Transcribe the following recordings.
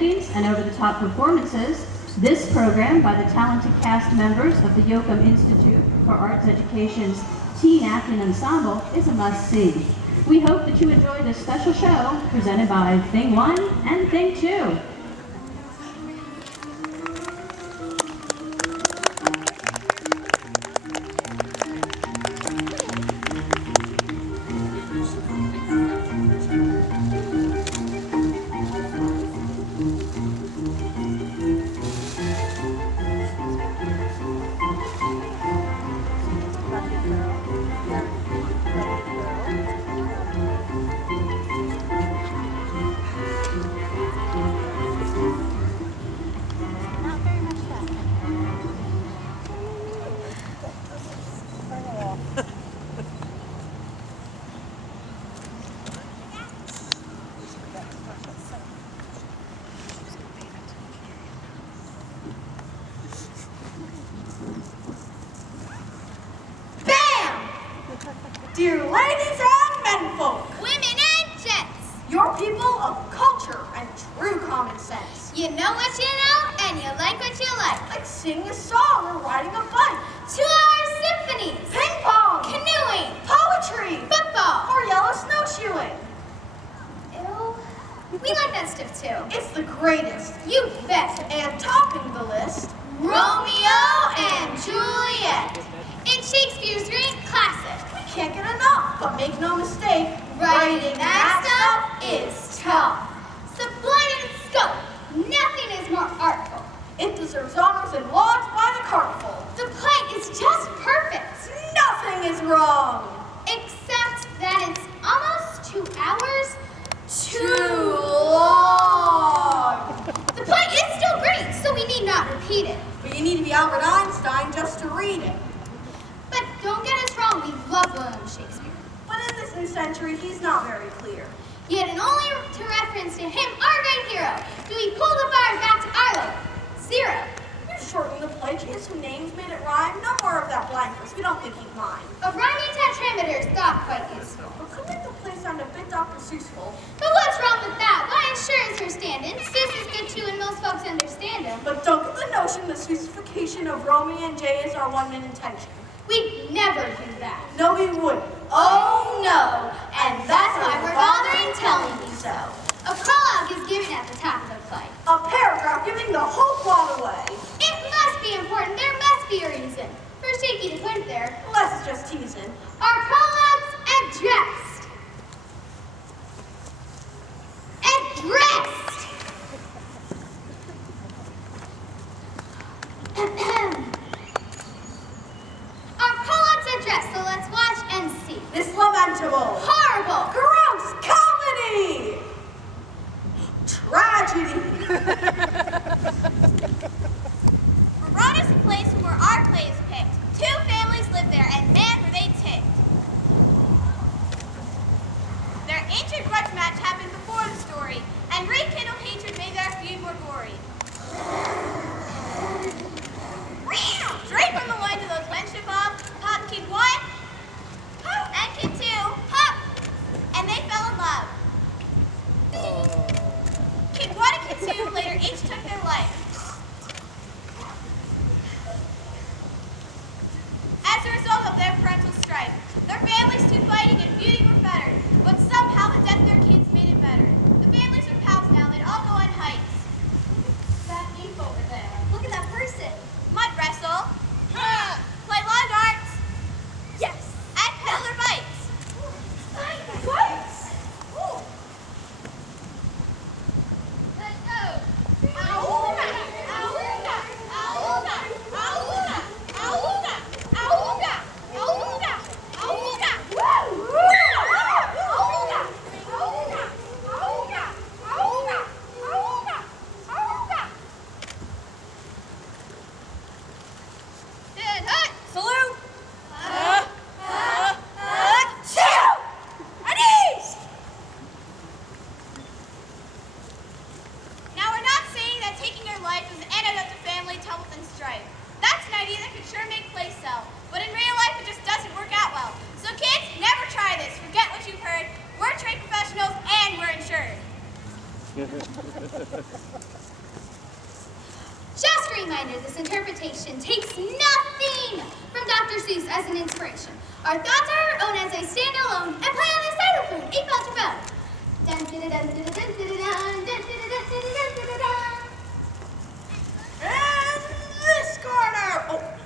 endings and over-the-top performances, this program by the talented cast members of the Yocum Institute for Arts Education's Teen Acting Ensemble is a must-see. We hope that you enjoy this special show presented by Thing 1 and Thing 2. Dear ladies and menfolk, women and gents, you're people of culture and true common sense. You know what you know, and you like what you like singing a song or riding a bike, 2-hour symphonies, ping pong, canoeing, poetry, football, or yellow snowshoeing. Ew, we like that stuff too. It's the greatest. You bet. And topping the list, Romeo and Juliet. It's Shakespeare's great classic. Can't get enough, but make no mistake, writing that stuff is tough. Sublime in its scope, nothing is more artful. It deserves honors and lauds by the cartful. The play is just perfect. Nothing is wrong. Except that it's almost 2 hours too long. The play is still great, so we need not repeat it. But you need to be Albert Einstein just to read it. But don't get us wrong, we love William Shakespeare. But in this new century, he's not very clear. Yet in only to reference to him, our great hero, do we pull the bar back to our level. 0. You shortened the play, kids whose names made it rhyme. No more of that blankness. We don't think he'd mind. A rhyming tetrameter is not quite useful. But could make the play sound a bit Dr. Seussful. But what's wrong with that? Why, sure is her stand-in. Seuss is good too, and most folks understand him. But don't get the notion the Seussification of Romeo and Juliet is our one-man intention. We'd never do that. No, we wouldn't. Oh, no. And that's why we're bothering telling you so. A prologue is given at the top of the play. A paragraph giving the whole plot away. It must be important. There must be a reason. First, shaky to put it there. Let's just teasing. Our prologue's addressed. Addressed! Our prologue's addressed, so let's watch and see. This lamentable, horrible, gross comedy! Tragedy! Veronica's a place where our play is picked. 2 families live there, and man, were they ticked. Their ancient grudge match happened before the story, and rekindled hatred made their feud more gory. Straight from the loins of those wench above, popped Kid 1 and Kid 2, hop, and they fell in love. Kid 1 and Kid 2 later each took their life. As a result of their parental strife, their families stood fighting and feuding were fettered, but somehow the death of their kids made it better. The families are pals now, they'd all go on hikes. That ape over there. Look at that person. Mud wrestle. Play lawn darts. Yes. And pedal their bikes. Bikes! Let's go. Auga, auga, auga, auga, auga, auga, auga, auga. Auga, auga, auga, auga, auga, auga. Dead hut. Salute. At ease. Now, we're not saying that taking your life is an antidote to family tumult and strife. That's an idea that could sure make plays sell. But in real life, it just doesn't work out well. So kids, never try this. Forget what you've heard. We're trained professionals and we're insured. reminder, this interpretation takes nothing from Dr. Seuss as an inspiration. Our thoughts are our own as they stand alone and play on the xylophone, 8 phone. Dun, dun, dun, dun, dun, dun, dun, dun, dun, dun, dun, dun, dun. In this corner,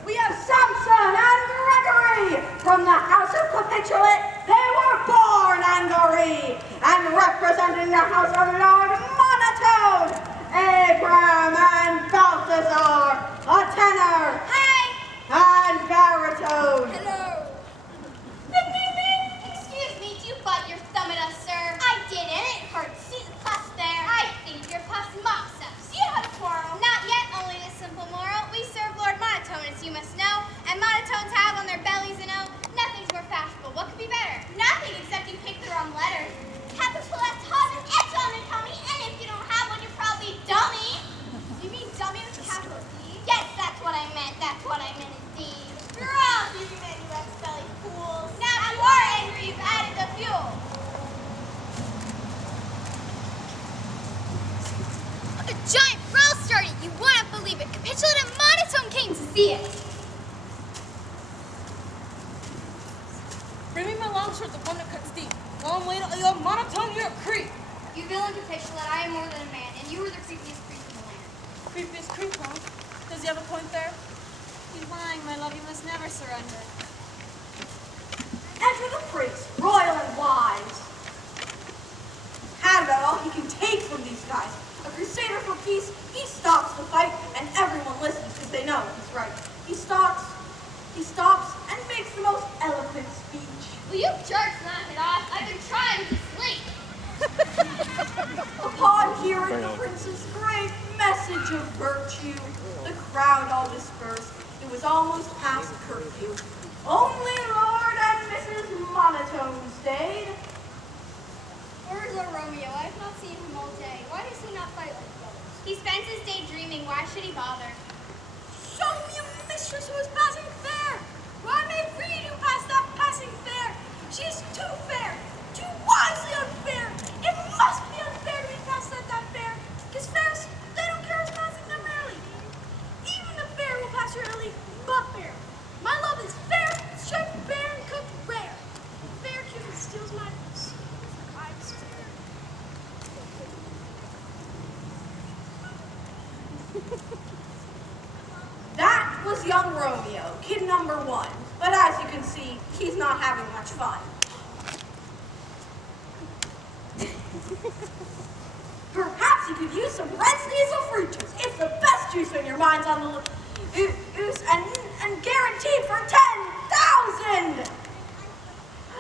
we have Samson and Gregory from the House of Capitulate. They were born Angry, and representing the House of Lord Monotone, Abram and Balthazar, a tenor. Hi. And baritone. Hello. Ding, ding, ding. Excuse me, do you bite your thumb at us, sir? I didn't. It hurts. See the pus there? I think your pus mocks us. You know how to quarrel. Not yet, only a simple moral. We serve Lord Monotone, as you must know, and monotones have on their bellies an O. Nothing's more fashionable. What could be better? Nothing, except you picked the wrong letter. Capital S has an X on it, Tommy, and if you don't have one, you're probably dummy. You mean dummy with a capital D? Yes, that's what I meant. That's what I meant indeed. You're all you Emmanuel spelling fools. Now you are angry, you've added the fuel. A giant brawl started. You wouldn't believe it. Capitulate and Monotone came to see it. Bring me my long short, the one that cuts deep. Long way to your Monotone, you're a creep. You villain Capitulate, I am more than a man, and you are the creepiest creep in the land. Creepiest creep, huh? Does he have a point there? He's lying, my love. You must never surrender. Enter the priest, royal and wise. Had about all he can take from these guys. A crusader for peace, he stops the fight, and everyone listens because they know he's right. He stops, and makes the most eloquent speech. Will you jerks knock it off? I've been trying to sleep. Upon hearing the prince's great message of virtue, the crowd all dispersed. It was almost past curfew. Only Lord and Mrs. Monotone stayed. Where's our Romeo? I have not seen him all day. Why does he not fight like the others? He spends his day dreaming. Why should he bother? Show me a mistress who is passing fair. Why may Reed who passed that passing fair? She is too fair, too wisely unfair. It must be unfair to be passed at that fair, because fairs, they don't care who's passing them rarely. Even the fair will pass rarely, but fair. My love is fair, straight, fair, and cooked rare. Fair Cupid steals my peace. I'm fair. That was young Romeo, kid number 1. But as you can see, he's not having much fun. Perhaps you could use some red diesel fruit juice. It's the best juice when your mind's on the loose and guaranteed for 10,000.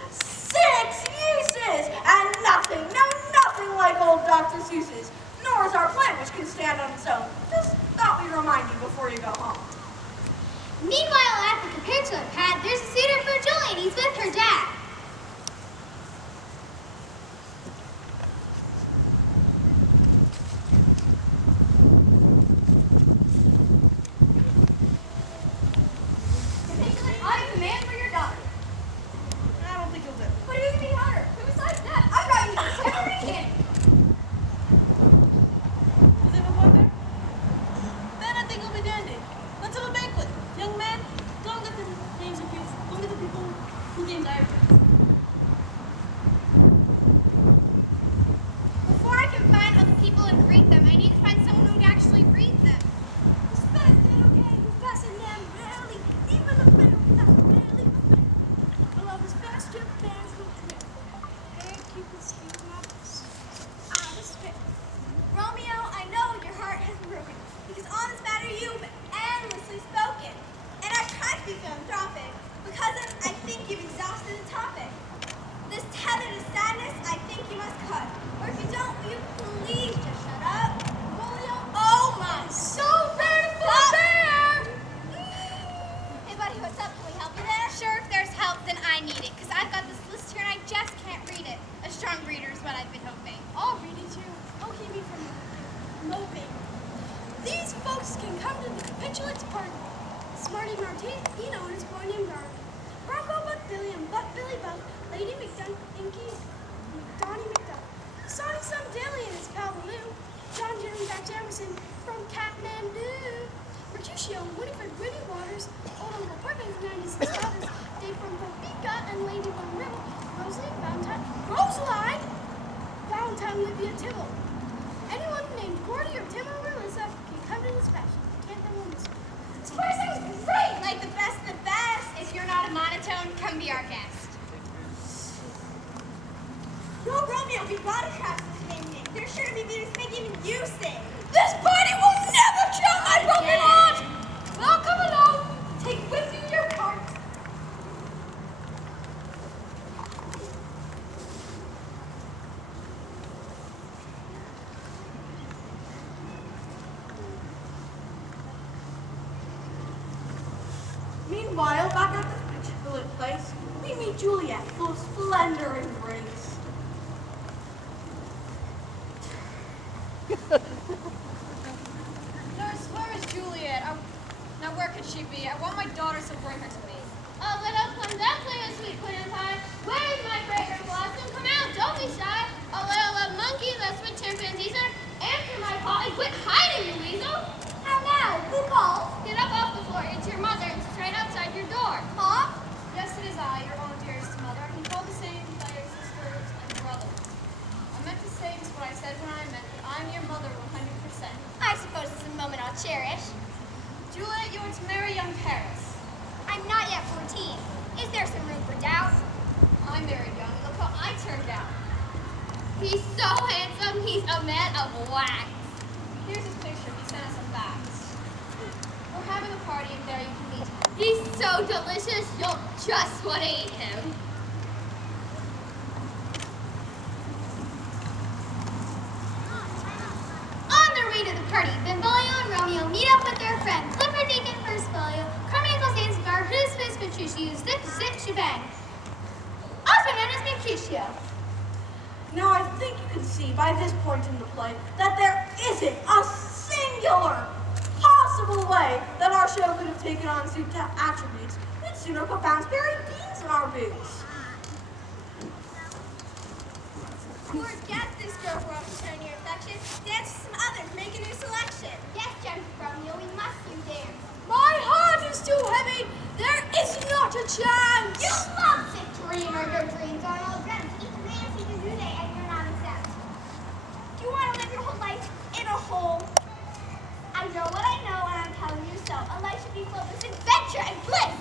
6 uses and nothing, no nothing like old Dr. Seuss's. Nor is our plant, which can stand on its own. Just thought we'd remind you before you go home. Meanwhile, at the Capitulate pad, there's a suitor for Juliet. He's with her dad. Capitulate, I have a man for your daughter. I don't think he'll do. But who can be hotter? Who besides that? I'm not even considering him. Does he have a point there? Then I think he'll be dandy. Let's have a banquet. Young man, go and get the names of people. Go and get the people who gained Ivory. Before I can find other people and greet them, I need to find someone who can actually read them. Who's fast and okay, who's passing them rarely, even the fair will pass barely. My love is fast, your fans will trip. Fair Cupid steals my bliss, so I despair. Romeo, I know your heart has been broken, because on this matter you've endlessly spoken. And I've tried to be philanthropic, because I think you've exhausted the topic. This tether to sadness, I think you must cut. Or if you don't, will you please just shut up? Romeo, oh my, so painful there! Hey buddy, what's up? Can we help you there? Sure, if there's help, then I need it, because I've got this list here and I just can't read it. A strong reader is what I've been hoping. I'll read it too. Don't keep me from moping. These folks can come to the Capitulate's party. Smarty Martino and his boy named Darby. Bronco Buck Billy and Buck Billy Buck, Lady McDuck, Inky, Donnie McDuck. Sonny Son Dilly and his pal Baloo. John Jim Jack Jamerson from Kathmandu. Mercury Mercutio, Winifred, Winnie Waters, Old Uncle Perkins, 96 Fathers, Dave from Topeka, and Lady from Ribble, Rosalie, Rosaline, Valentine, Livia, Tibble. Anyone named Gordy or Tim or Melissa can come to this fashion. Can't them on this one. This choir sounds great, like the best of the best. If you're not a monotone, come be our guest. Yo, Romeo, we gotta try this evening. There's sure to be beauties to make even you sing. This party will never kill my broken heart! Well, come along. Take with you your part. Meanwhile, back at this particular place, we meet Juliet, full of splendor and grace. Nurse, where is Juliet? Now where could she be? I want my daughters to bring her to me. A little plum duckling, a sweet pudding pie. Where is my fragrant blossom? Come out, don't be shy. A little love monkey, that's what chimpanzees are. Answer my call and quit hiding, you weasel. How now? Who calls? Get up off the floor. It's your mother. It's right outside your door. Mom? Yes, it is I, your own dearest mother. You call the same by your sisters and brothers. I meant to say just what I said when I meant that I'm your mother 100%. I suppose it's a moment I'll cherish. Juliet, you are to marry young Paris. I'm not yet 14. Is there some room for doubt? I married young. Look how I turned out. He's so handsome. He's a man of wax. Here's his picture. He sent us some facts. We're having a party and there you can meet him. He's so delicious. You'll just want to eat him. On their way to the party, Benvolio and Romeo meet up with their friends. Clifford, Deacon, First Folio, Carmichael, Zanzibar, Who's Fizz, Patricio, Zip, Zip, Shebang. Also known as Mercutio. Now I think you can see by this point in the play that there isn't a singular possible way that our show could have taken on suit attributes. We'd sooner put Bounceberry beans in our boots. Forget this girl who wants to turn your affection. Dance to some others. Make a new selection. Yes, James Romeo, we must you dance. My heart is too heavy. There is not a chance. You lovesick dreamer, your dreams are all dreamt. Each man sees a new day and you're not exempt. Do you want to live your whole life in a hole? I know what I know and I'm telling you so. A life should be filled with adventure and bliss.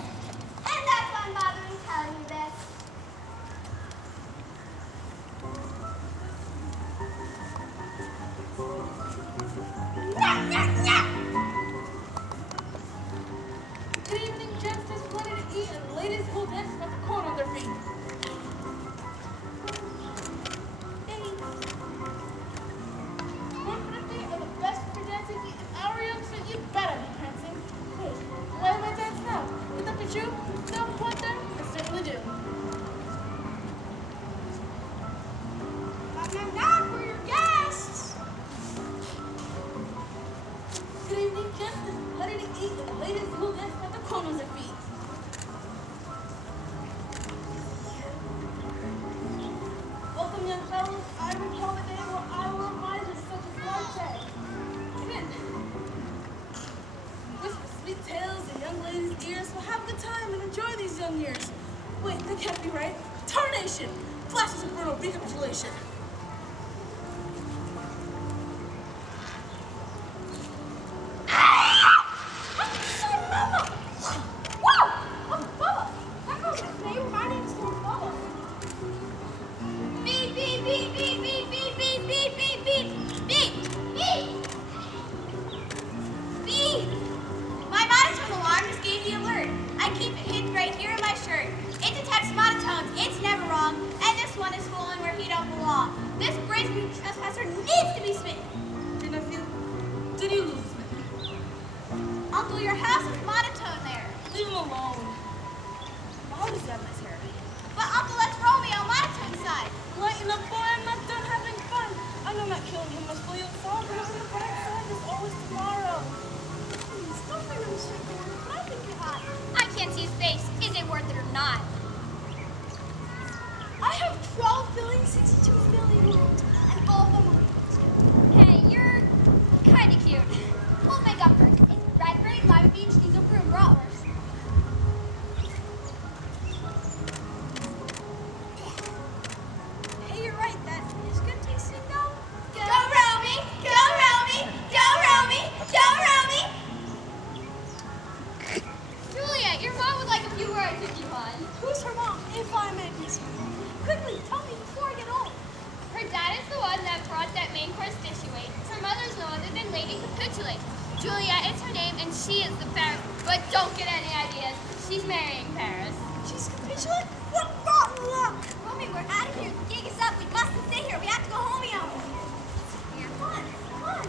And that's why I'm bothering telling you this. Nyah, nyah, nyah. Good evening, gents. There's plenty to eat, and ladies will dance with the corn on their feet. Confidently are the best for dancing in our young, so you better be prancing. Wait, why am I dance now? Would that be true? Don't point there? I certainly do. Knock, knock, knock. We're your guests. Good evening, gents. There's plenty to eat, and ladies will dance with the corn on their feet. Welcome, young fellows. I recall the day where I will remind you such as latte. Come in. Whisper sweet tales in young ladies' ears. We'll have a good time and enjoy these young years. Wait, that can't be right. Tarnation! Flashes infernal recapitulation. Beep, beep, beep, beep, beep, beep, beep, beep, beep, beep, beep, beep. Beep. My monotone alarm just gave the alert. I keep it hidden right here in my shirt. It detects monotones. It's never wrong. And this one is fooling where he don't belong. This brazen trespasser needs to be smitten. Your nephew, did you lose me? Uncle, your house is monotone there. Leave him alone. Why does he have nice hair? But Uncle, that's Romeo, monotone side. Lighten up, boy, I'm not done having fun. I know not killing him must feel it's all, but on the bright side, there's always tomorrow. Please, don't bring him straight down, but I think you're hot. I can't see his face. Is it worth it or not? I have 12,062 million words, and all of them are Hey, you're kind of cute. We'll make up first. It's raspberry, lima bean, recapitulate. Juliet is her name, and she is the Paris. But don't get any ideas. She's marrying Paris. She's capitulate? What rotten luck! Romy, we're out of here. The gig is up. We mustn't stay here. We have to go home now. Come on, come on.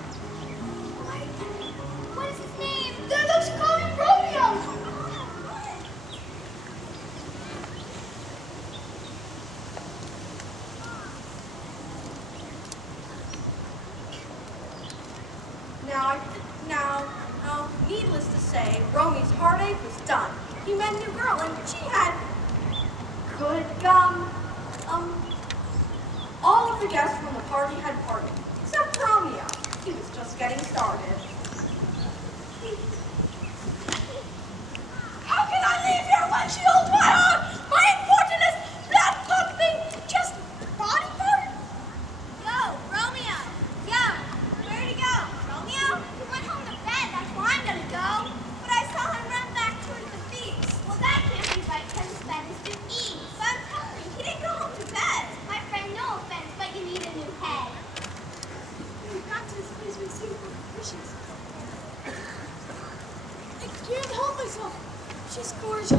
What is his name? They're those calling Romeo! Now, needless to say, Romy's heartache was done. He met a new girl, and she had good gum. All of the guests from the party had partied, except Romeo. He was just getting started. How can I leave here when she holds my heart? My important is that pumping just body part? Yo, Romeo. Yo, where'd he go? Romeo? He went home to bed. That's where I'm gonna go. But I saw him run back towards the beach. Well, that can't be right because his bed is too east. But I'm telling you, he didn't go home to bed. My friend, no offense, but you need a new head. We got to this place we see for wishes. I can't help myself. She's gorgeous.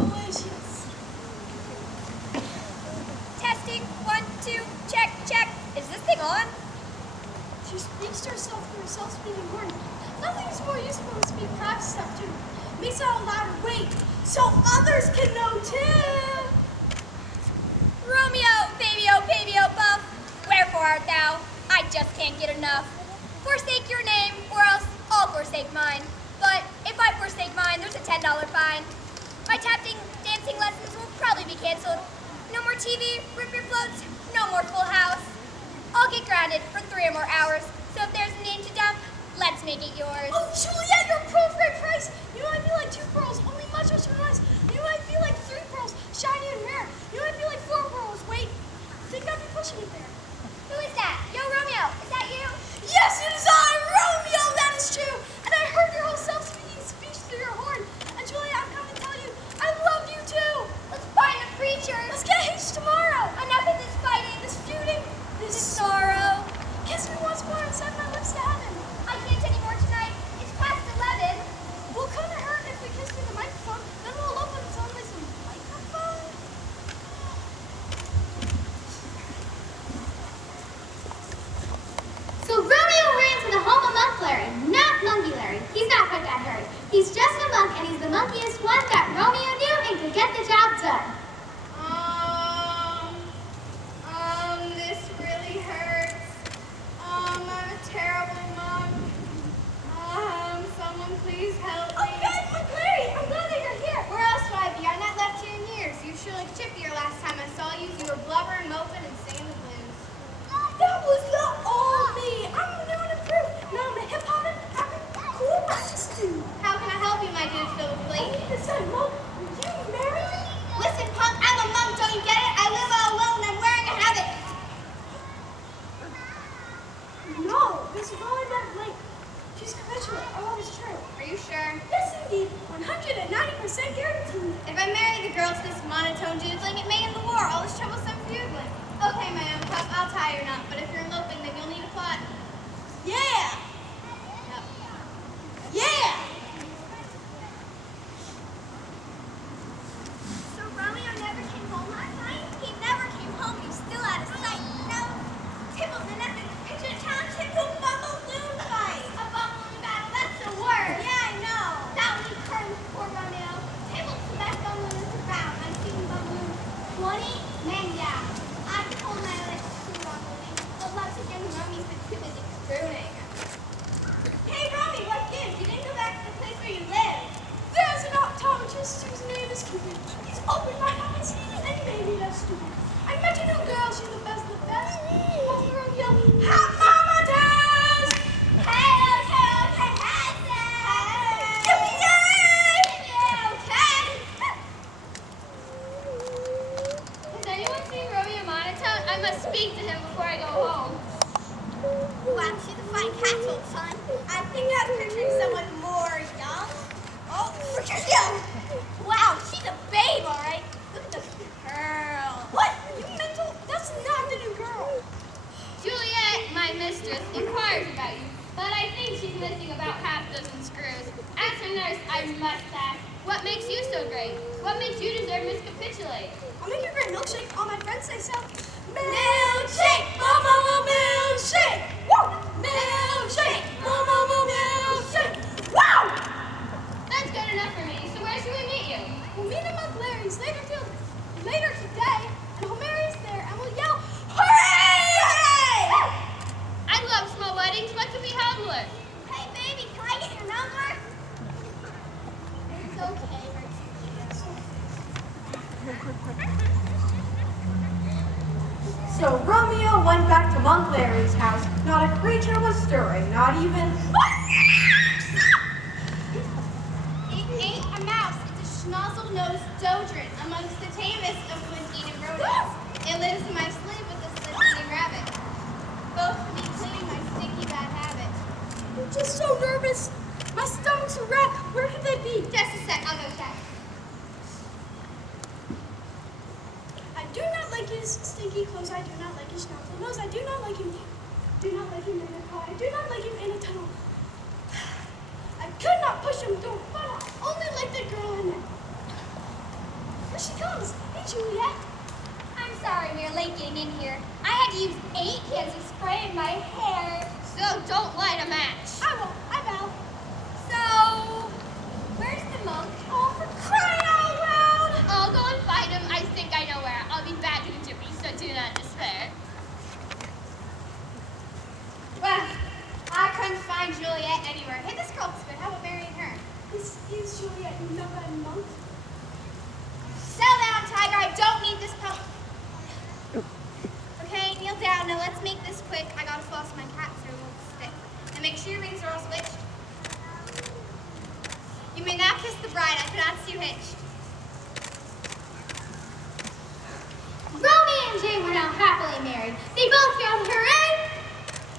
Testing, 1, 2, check, check. Is this thing on? She speaks to herself through her self-speaking horn. Nothing is more useful than speak private stuff too. Makes it all louder. Wait, so others can know too. Romeo, baby, oh, buff. Wherefore art thou? I just can't get enough. Forsake your name, or else I'll forsake mine. But if I forsake mine, there's a $10 fine. My tapping, dancing lessons will probably be canceled. No more TV, rip your floats, no more Full House. I'll get grounded for 3 or more hours. So if there's a name to dump, let's make it yours. Oh, Juliet, you're pro for a price. You might be like 2 pearls, only much less nice. You might be like 3 pearls, shiny and rare. You might be like 4 pearls. Wait, I think I'd be pushing it there. Who is that? Yo, Romeo, is that you? Yes, it is I, Romeo, that is true. And I heard your whole self-speaking speech through your horn. And Juliet, I've come to tell you, I love you too. Let's find the creature. Let's get hitched tomorrow. Enough of this fighting, This feuding, this sorrow. kiss me once more and send my lips to heaven. I can't anymore tonight. It's past 11. We'll come to her if we kiss through the microphone. Then we'll open suddenly some microphone. So Romeo ran to the home of Monk Larry, not Monkey Larry. He's not what that hurt. He's just a monk, and he's the monkiest one that Romeo knew and could get the job done. This really hurts. I'm a terrible monk. Someone please help me. Oh, good, Monk Larry. I'm glad that you're here. Where else would I be? I've not left you in years. You sure looked chippier last time I saw you. You were blubbering, moping, and singing the blues. That was the old me. I'm new and improved. Now I'm a hip-hop and cool practice dude. How can I help you, my dude Philip Lee? Is that Monk? You marry me? Listen, punk, I'm a monk. Don't you get it? I live all alone. I'm wearing a habit. No, this is all I meant late. She's capitulate. All is true. Are you sure? Yes, indeed. 190% guaranteed. If I marry the girl to this monotone doodling, it may end the war. All this troublesome feudling. Okay, my own pup, I'll tie your knot. But if you're eloping, then you'll need a plot. Yeah. Yep. Yeah. So Romeo never came home last night? He never came home. He's still out of sight. No. Tippleton at the picture township to bumble-loon fight. A bumble-loon battle, that's the word. Yeah, I know. That would be curtains for Romeo. Tippleton's the best bumble-loon around. I've seen bumble-loon 20 men down. I told my lips to bumble-loon. But once again, Romy's been too busy crooning. missing about half a dozen screws. As a nurse, I must ask, what makes you so great? What makes you deserve Miss Capitulate? I'll make you a great milkshake. All my friends say so. Milkshake! Milkshake! Woo! Milkshake! Milkshake! Wow! That's good enough for me. So where should we meet you? We'll meet him at Larry's later today, and Homer's there, and we'll yell, hooray! I love small weddings. What could be held with? Hey, baby, can I get your number? It's okay, So Romeo went back to Monk Larry's house. Not a creature was stirring, not even... It ain't a mouse. It's a schnozzle-nosed dodron amongst the tamest of wood-eating rodents. It lives in my sleeve with the slip-eating rabbit. Both of me cleaning my stinky bad habit. I'm just so nervous. My stomach's a wreck. Where could they be? Just a sec. I'll go check. I do not like his stinky clothes. I do not like his schnozzle nose. I do not like him. Do not like him in a car. I do not like him in a tunnel. I could not push him through, but I only like the girl in there. Here she comes. Hey, Juliet. I'm sorry we're late getting in here. I had to use 8 cans of spray in my hair. So don't light a match. I won't. I will. So, where's the monk? Oh, for crying out loud! I'll go and find him. I think I know where. I'll be back in a jiffy, so do not despair. Well, I couldn't find Juliet anywhere. Hey, this girl looks good. How about marrying her? Is Juliet not a monk? Settle down, Tiger. I don't need this pump. Okay, kneel down. Now let's make this quick. I gotta floss my cat so it won't stick. And make sure your rings are all switched. You may now kiss the bride. I cannot see you hitched. Romeo and Juliet were now happily married. They both yelled hooray!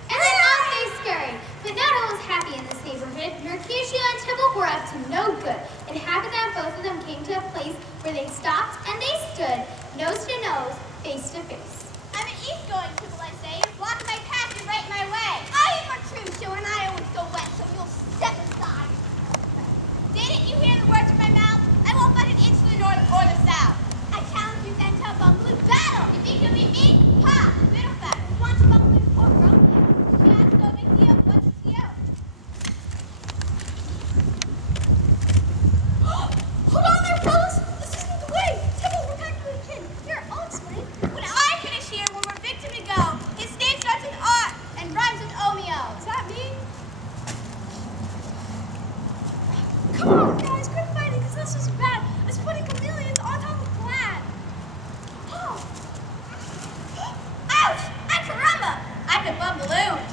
And then off they scurried. But not all was happy in this neighborhood. Mercutio and Tybalt were up to no good. It happened that both of them came to a place where they stopped and they stood, nose to nose, face to face. I'm an east-going Tybalt, I say. You're blocking my path. You're right in my way. I am Mercutio and I always go west, so you'll step aside. Didn't you hear the words from my mouth? I won't budge an inch to the north or the south. I challenge you then to a bumbling battle. You think you'll beat me? Ha! Little fat. Want to bump with poor Romeo? That's no big deal. What's the deal? Hold on there, fellas. This isn't the way. Tybalt, we're back to the kid. Here, I'll explain. When I finish here, when we're victim to go, his name starts with R and rhymes with Omeo. Does that mean? Come on, guys, quit fighting, because this is bad. It's putting chameleons on top of glad. Oh. Ouch! Ay, caramba! I've been ballooned.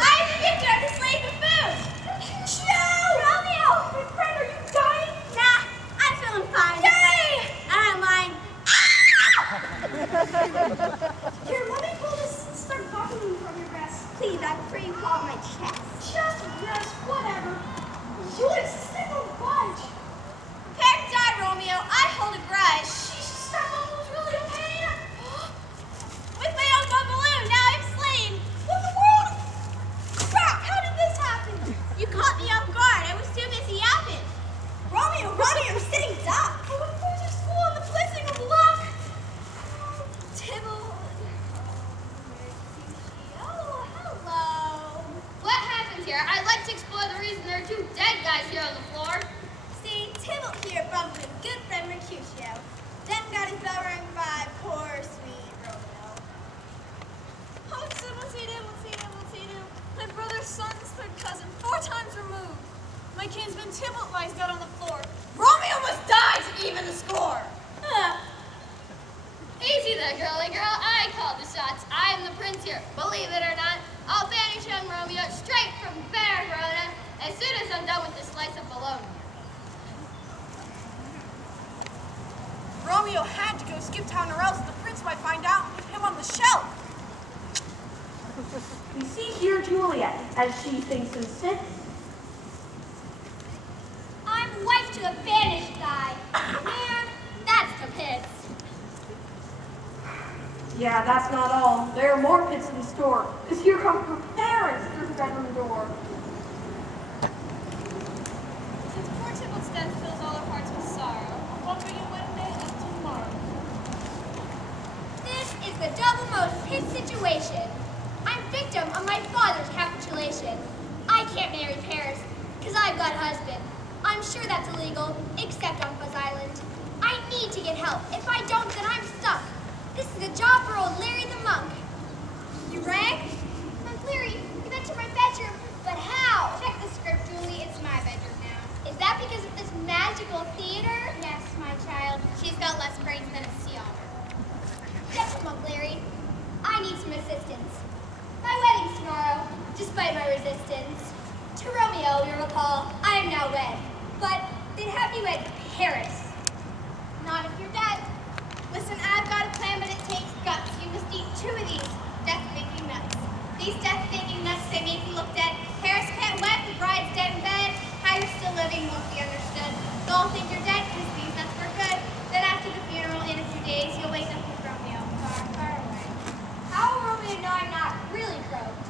I'm the victor of this lake of food. Mercutio! Romeo! My friend, are you dying? Nah, I'm feeling fine. Yay! I'm lying. Here, let me pull this and start buckling from your breast. Please, I prefer you call it my chest. Chest or breast, whatever. Yours is a single bunch. Prepare to die, Romeo. I hold a grudge. Sheesh, that one was really a pain. With my own gold balloon, now I'm slain. What in the world? Crap, how did this happen? You caught me off guard. I was too busy yapping. Romeo, you're sitting duck. I went for your school on the blessing of luck. Tybalt. Oh, hello. What happened here? I'd like to explore the reason there are 2 dead guys here on the floor. See, Tybalt here bumped with good friend Mercutio. Then got his bell rang by poor sweet Romeo. Oh, what's he do? My brother's son's third cousin, 4 times removed. My kinsman Tybalt lies dead on the floor. Romeo must die to even the score. Easy there, girly girl. I called the shots. I'm the prince here. Believe it or not, I'll banish young Romeo straight from fair Verona as soon as I'm done with this slice of bologna. Romeo had to go skip town or else the prince might find out and put him on the shelf. We see here Juliet, as she thinks and sits. I'm wife to a banished guy. Man, that's the pits. Yeah, that's not all. There are more pits in store. Because here come prepare Paris through the bedroom door. Since poor Tybalt's death fills all our hearts with sorrow, what will your wedding day up tomorrow? This is the double-most hit situation. I'm victim of my father's capitulation. I can't marry Paris, because I've got a husband. I'm sure that's illegal, except on Fuzz Island. I need to get help. If I don't, then I'm stuck. This is a job for old Larry the monk. You rang? I'm Larry. You entered my bedroom, but how? Check the script, Julie. It's my bedroom now. Is that because of this magical theater? Yes, my child. She's got less brains than a sea otter. Just a monk, Larry. I need some assistance. My wedding's tomorrow, despite my resistance. To Romeo, you'll recall, I am now wed. But they'd have me wed Paris. Not if you're dead. Listen, I've got a plan, but it takes guts. You must eat 2 of these death-thinking nuts. These death-thinking nuts, they make you look dead. Paris can't wed, the bride's dead in bed. How you're still living won't be understood. They'll all think you're dead, because these nuts were good. Then after the funeral, in a few days, you'll wake up with Romeo far, far away. How will Romeo know I'm not really croaked?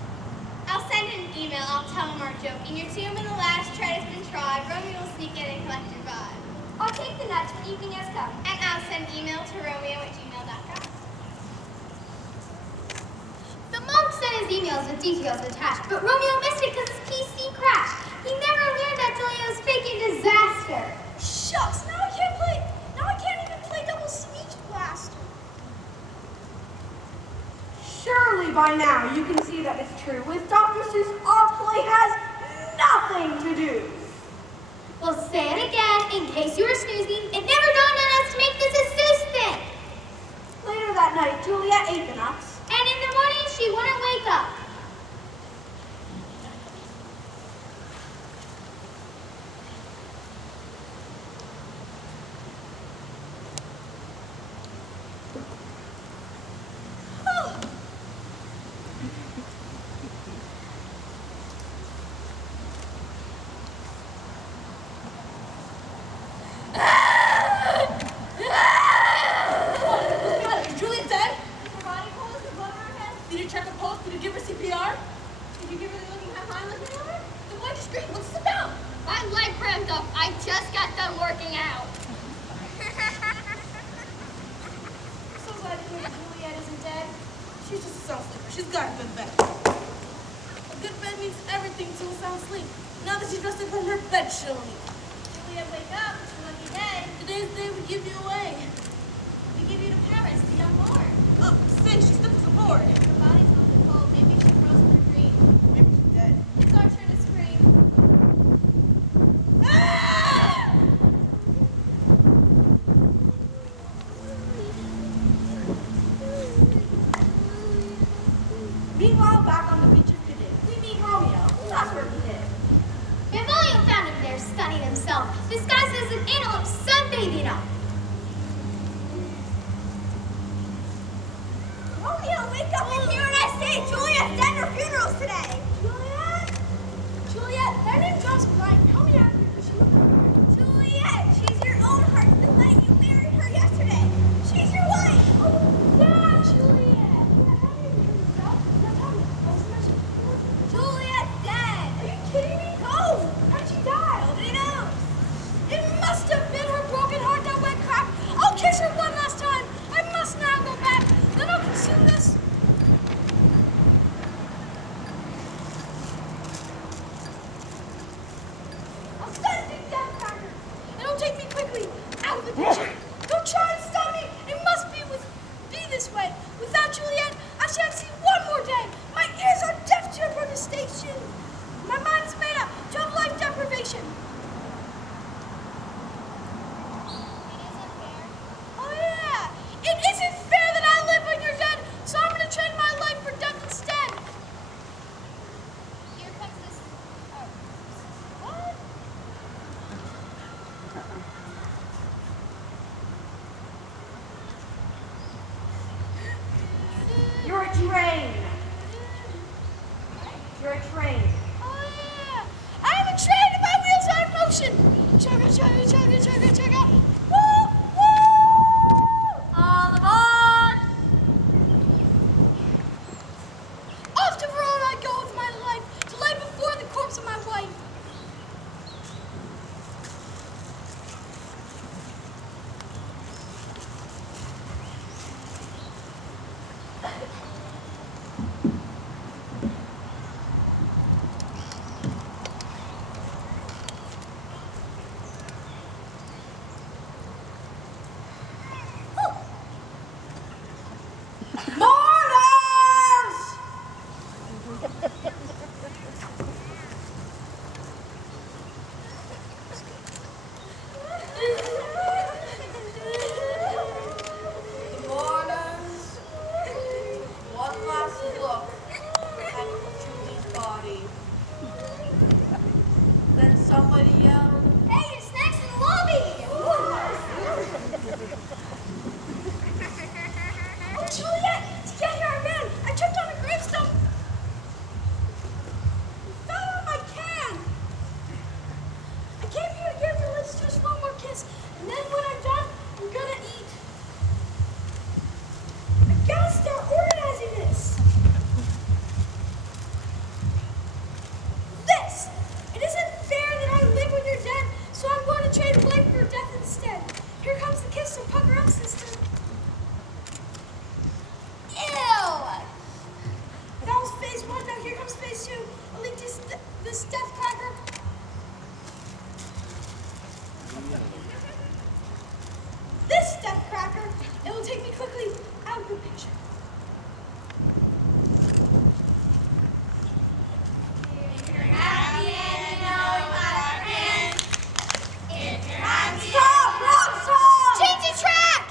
I'll send an email, I'll tell him our joking. Your tomb in the last tread has been trod. Romeo will sneak in and collect your bod. I'll take the nuts when evening has come. And I'll send email to romeo@gmail.com. The monk sent his emails with details attached, but Romeo missed it because his PC crashed. He never learned that Julia's faking disaster. Shucks, now I can't even play double speech blaster. Surely by now you can see that it's true. With Dr. Seuss, our play has nothing to do. Well, say it again in case you were snoozing. It never dawned on us to make this a Seuss thing. Later that night, Juliet ate the nuts. And in the morning, she wouldn't wake up. Meanwhile, back on the beach of Cadiz, we meet Romeo. That's where he is. Benvolio found him there, sunning himself, disguised as an antelope sunbathing up. Romeo, wake up and hear what I say. Juliet's dead. Her funeral's today. Juliet, that name drops right. Tell me after you. Juliet, she's your own heart. The night you married her yesterday. She's your wife. Oh, yeah, Juliet. Juliet's dead. Are you kidding me? No. How did she die? Nobody knows. It must have been her broken heart that went crack. I'll kiss her one last time. I must now go back. Then I'll consume this. I'll send the death cracker. It'll take me quickly out of the picture. Don't try and stop me. It must be this way. Without Juliet, I shan't see one more day. My ears are deaf to your protestation. My mind is made up to have life deprivation. Oh yeah! It isn't fair that I live when you're dead, so I'm gonna trade my life for death instead. Here comes this. What? You're a train. You're a train. Oh yeah! I'm a train and my wheels are in motion. Chugga, chugga, chugga, chugga, chugga. Woo, woo! All aboard! Off to Verona I go with my life. somebody yelled. Hey, your snack's in the lobby! Oh, Juliet! To get here, I ran! I tripped on a gravestone! I fell on my can! I came here to give the list just one more kiss, and then when I'm done, I'm gonna eat. I gotta start organizing this! This! It isn't fair that I live when you're dead, so I'm going to trade life for death instead. Here comes the kiss, so pucker up, sister. Ew! That was phase 1, now here comes phase 2. I'll leak this death cracker. This death cracker, it will take me quickly out of the picture. Stop! Wrong song! Change the track!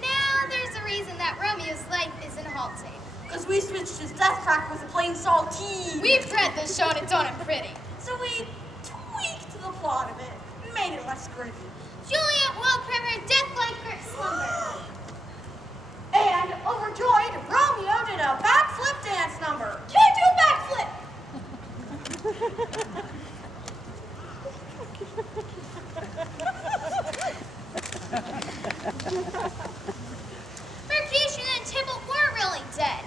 Now there's a reason that Romeo's life isn't halting. Because we switched his death cracker with a plain saltine. We've read this show and it's on it pretty. So we tweaked the plot of it, made it less gritty. Juliet woke from her death-like grip slumber. And overjoyed, Romeo did a backflip dance number. Can't do a backflip! Mercutio and Tybalt were really dead.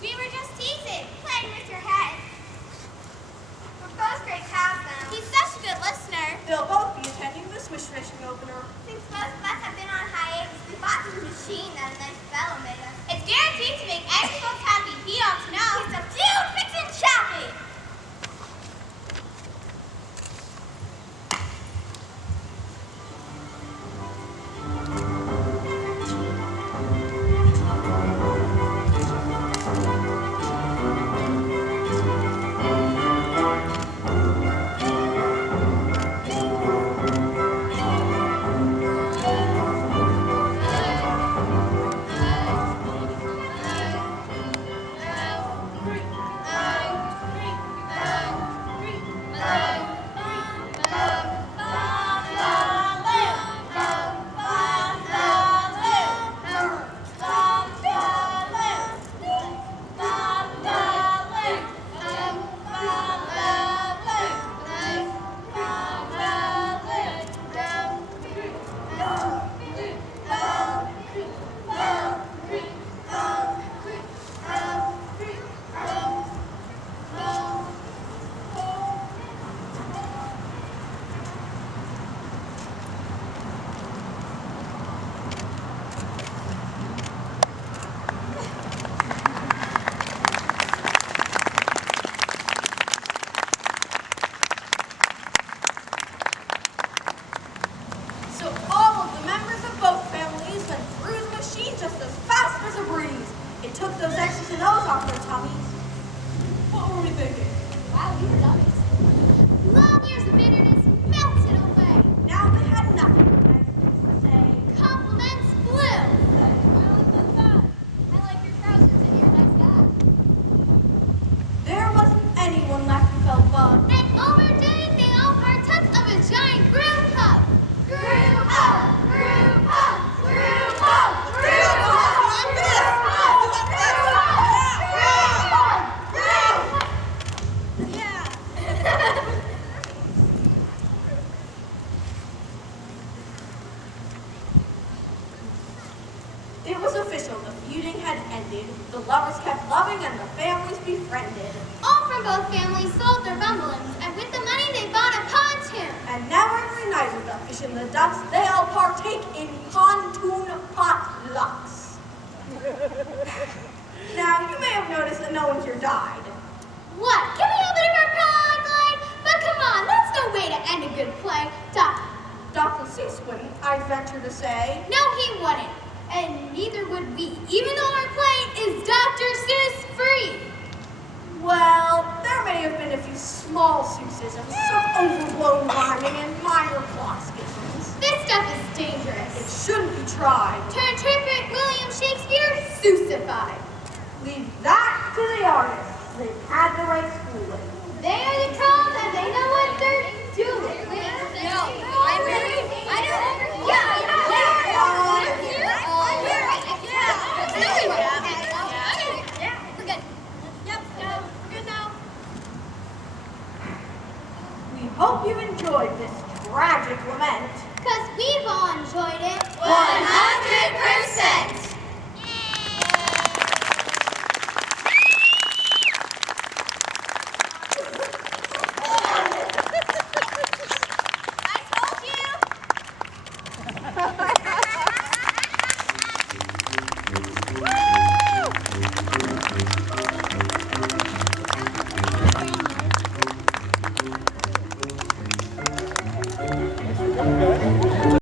We were just teasing, playing with your head. We're both great pals now. He's such a good listener. They'll both be attending the Seussification opener. Since both of us have been on hiatus, we bought this machine that a nice fellow made us. It's guaranteed to make everyone happy. He ought to know. He's a dude fixing chappy. It was official. The feuding had ended. The lovers kept loving going and the families befriended. All from both families sold their bumblings, and with the money they bought a pontoon. And now every night with the fish and the ducks, they all partake in pontoon potlucks. Now, you may have noticed that no one here died. What? Can we have a bit of our pride line? But come on, that's no way to end a good play. Dr. Seuss wouldn't, I'd venture to say. No, he wouldn't. And neither would we, even though our play is Dr. Seuss free. Well, there may have been a few small Seussisms, some overblown rhyming, and minor plot schisms. This stuff is dangerous. It shouldn't be tried. To interpret William Shakespeare, Seussified. Leave that to the artists. They've had the right schooling. They are the trolls and they know what they're doing. No, I'm ready